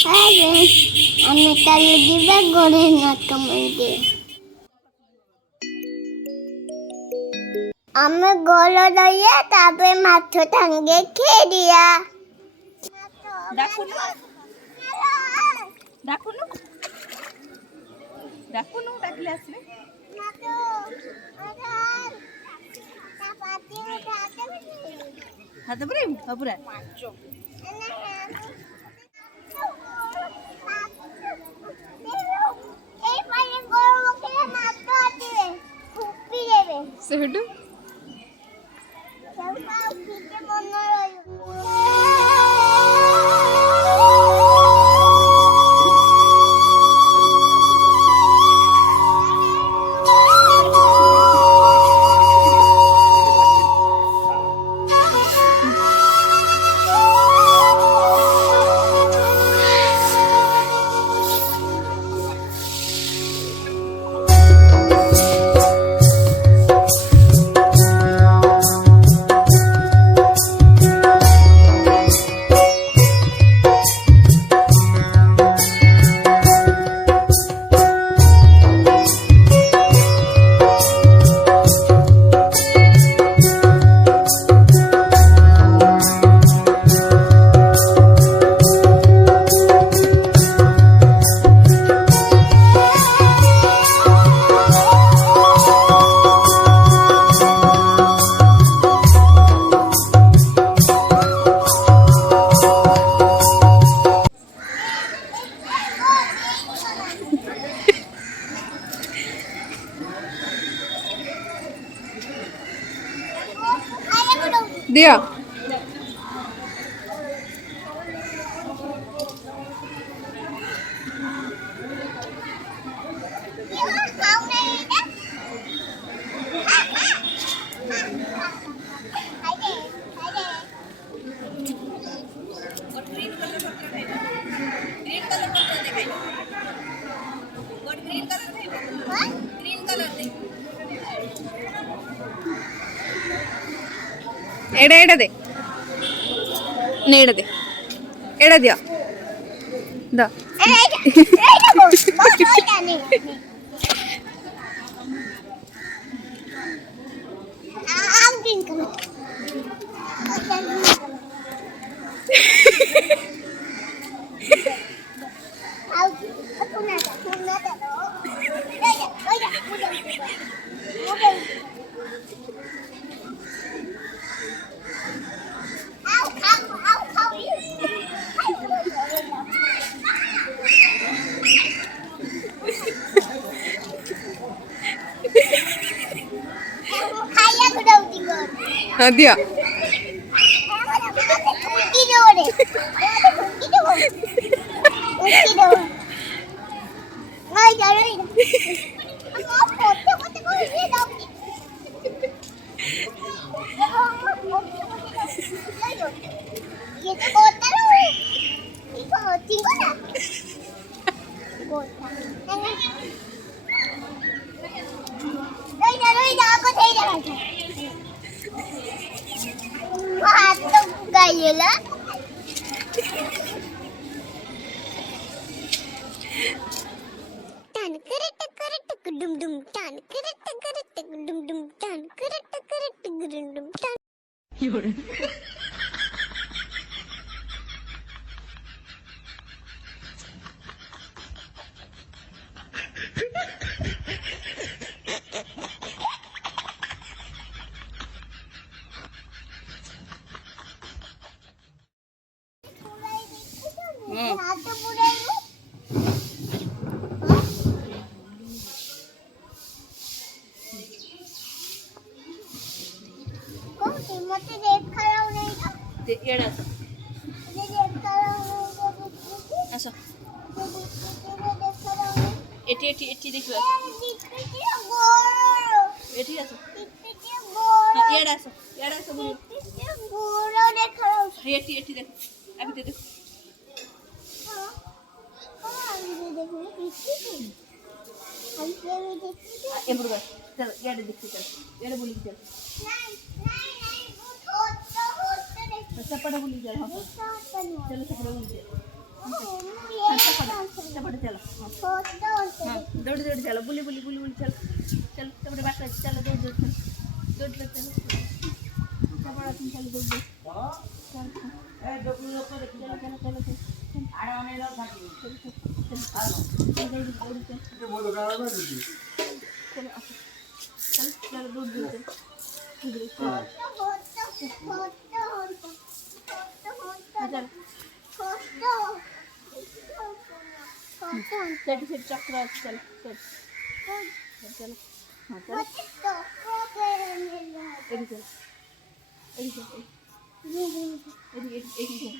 আরে আমি তাহলে দিবা গড়ে না তোমাকে আমি গলা দইয়া তারপরে মাথা টাঙ্গে খেয়ে দিয়া ডাকুন ডাকুন ডাকুন ডাকলে আসবে হাতে পরে পুরা সেটা দিয়া एड़ा एड़ा दे नेड़ा दे एड़ा दिया दा हाँ दिया Gayela tan keret dum dum tan keret dum dum tan keret dum dum tan এটি এটি এটি দেখো এটি আছে এড়া আছে বলি বড় দেখাও এটি এটি দেখো আমি তো দেখো আমি দেখো আমি দেখছি এমরুগা চল এড়া দেখতে চল এড়া বলি চল नहीं नहीं होता देख चपड़ा बोली चल हां चलो चपड़ा बोली चल সেপটে চলো হ্যাঁ দৌড়ে দৌড়ে চলো বুলি বুলি বুলি বুলি চলো চলো সেপটে বাচ্চা চলো দৌড় দৌড় চলো দৌড় দৌড় চলো সেপটে তুমি চলো দৌড় দৌড় চক্র চলো চলো চলো हाँ चलो एडी चलो एडी चलो एडी चलो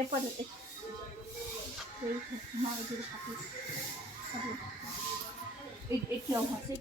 एपर मार दे खाते एक क्या हुआ से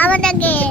Aman lagi.